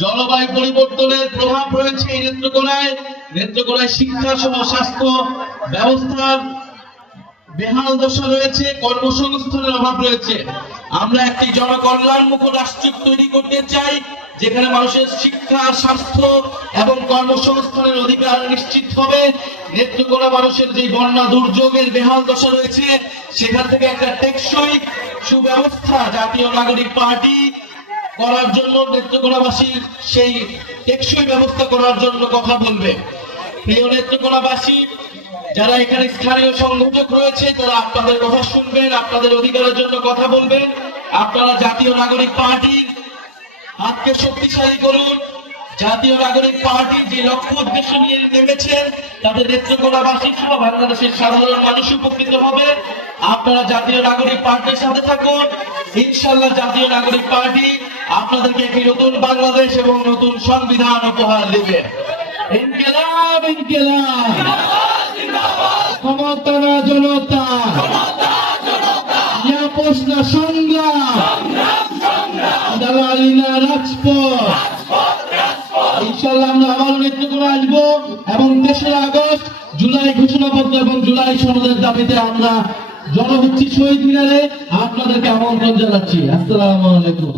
জলবায়ু পরিবর্তনের প্রভাব রয়েছে এই নেত্রকোনায়। নেত্রকোনায় শিক্ষা সহ স্বাস্থ্য ব্যবস্থার বেহাল দশা রয়েছে, কর্মসংস্থানের অভাব রয়েছে। আমরা একটি জনকল্যাণমুখ রাষ্ট্র তৈরি করতে চাই, যেখানে মানুষের শিক্ষা, স্বাস্থ্য এবং কর্মসংস্থানের অধিকার নিশ্চিত হবে। নেত্রকোনা মানুষের যে বন্যা দুর্যোগের বেহাল দশা রয়েছে, সেখান থেকে একটা টেকসই সুব্যবস্থা জাতীয় নাগরিক পার্টি করার জন্য, নেত্রকোনাবাসীর সেই টেকসই ব্যবস্থা করার জন্য কথা বলবে। প্রিয় নেত্রকোনাবাসী, যারা এখানে স্থানীয় সংগঠক রয়েছে, তারা আপনাদের কথা শুনবেন, আপনাদের অধিকারের জন্য কথা বলবেন। আপনারা জাতীয় নাগরিক পার্টির হাতকে শক্তিশালী করুন। জাতীয় নাগরিক পার্টির যে লক্ষ্য উদ্দেশ্য নিয়ে নেমেছেন, তাদের নেত্রকোনাবাসী সহ বাংলাদেশের সাধারণ মানুষ উপকৃত হবে। আপনারা জাতীয় নাগরিক পার্টির সাথে থাকুন। ইনশাআল্লাহ জাতীয় নাগরিক পার্টি আপনাদেরকে একটি নতুন বাংলাদেশ এবং নতুন সংবিধান উপহার দেবে। ইনকিলাব ইনকিলাব, ক্ষমতা না জনতা, আপোষ না সংগ্রাম, দালালি না রাজপথ। ইনশাআল্লাহ আমরা আবার নেত্রকোনা আসবো এবং 3রা আগস্ট জুলাই ঘোষণাপত্র এবং জুলাই সনদের দাবিতে আমরা জড়ো হচ্ছি শহীদ মিনারে। আপনাদেরকে আমন্ত্রণ জানাচ্ছি। আসসালামু আলাইকুম।